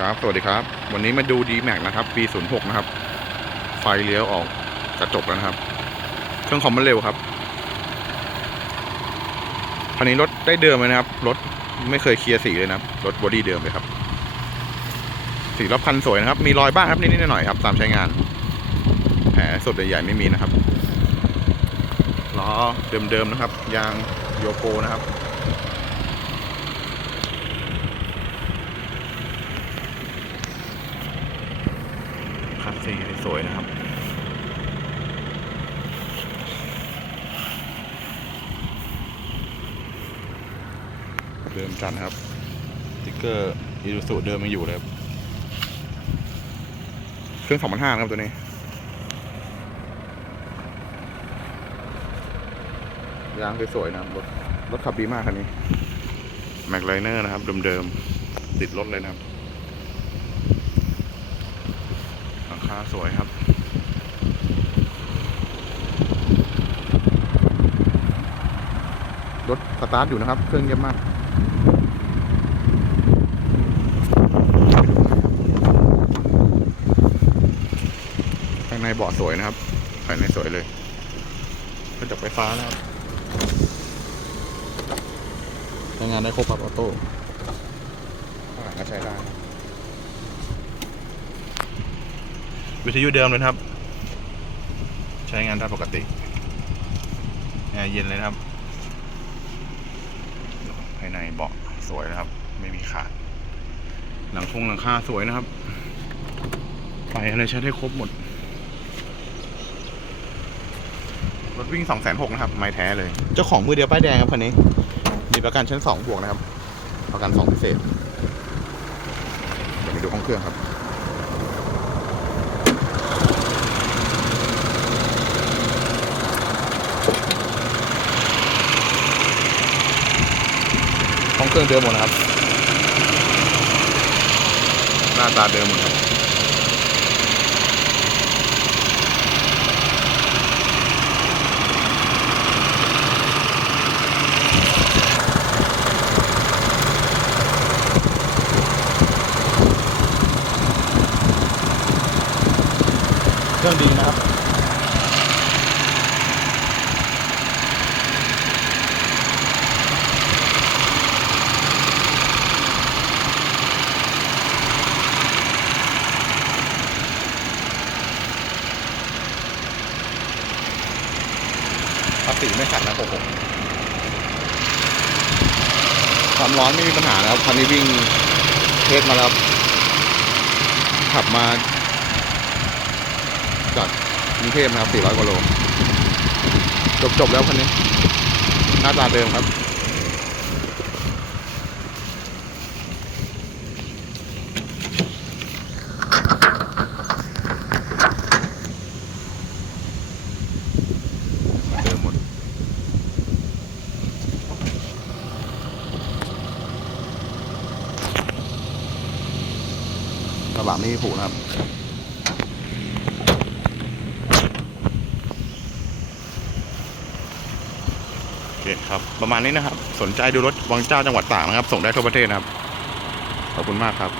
ครับ สวัสดีครับ วันนี้มาดู d m a x นะครับ ปี 06 นะครับ ไฟเลี้ยวออกกระจกแล้วนะครับ เครื่องคอมมันเร็วครับ คันนี้รถได้เดิมเลยนะครับ รถไม่เคยเคลียร์สีเลยนะครับ รถบอดี้เดิมเลยครับ สีรอบคันสวยนะครับ มีรอยบ้างครับนิดๆหน่อยๆครับ ตามใช้งาน แผลสุดใหญ่ๆไม่มีนะครับ ล้อเดิมๆนะครับ ยางโยโกนะครับ คั สวยนะครับ เดิมจันครับสติ๊กเกอร์อีดูสูเดิมยังอยู่เลยครับ เครื่อง2005นะครับตัวนี้ยางสวยๆนะครับรถรถขับดีมากคันนี้แม็กไลเนอร์นะครับ เดิมๆติดรถเลยนะครับ หลัง คาสวยครับรถสตาร์ทอยู่นะครับ เครื่องเงียบมากข้างในเบาะสวยนะครับภายในสวยเลยกระจกไฟฟ้านะครับใช้งานได้ครบครับออโต้ข้างหลังก็ใช้ได้ครับ วิทยุเดิมเลยครับ ใช้งานได้ปกติแอร์เย็นเลยครับ ภายในเบาะสวยนะครับ ไม่มีขาด หลังคงหลังคาสวยนะครับไฟอะไรใช้ได้ครบหมด รถวิ่ง2 6 0 0 0นหกนะครับ ไม่แท้เลย เจ้าของมือเดียวป้ายแดงครับคันนี้ มีประกันชั้น2บวกนะครับ ประกัน2พิเศษ เดี๋ยวไปดูห้องเครื่องครับ เครื่องเดิมหมดนะครับ หน้าตาเดิมหมดครับเครื่องดีนะครับ สีไม่ขัดนะผมความร้อนไม่มีปัญหานะครับคันนี้วิ่งเทสมาแล้วขับมาจากกรุงเทพนะครับ400กว่าโลจบจบแล้วคันนี้ หน้าตาเดิมครับ กระบะไม่มีผูนะครับ โอเคครับ ประมาณนี้นะครับ สนใจดูรถวังเจ้าจังหวัดตากนะครับ ส่งได้ทั่วประเทศนะครับ ขอบคุณมากครับ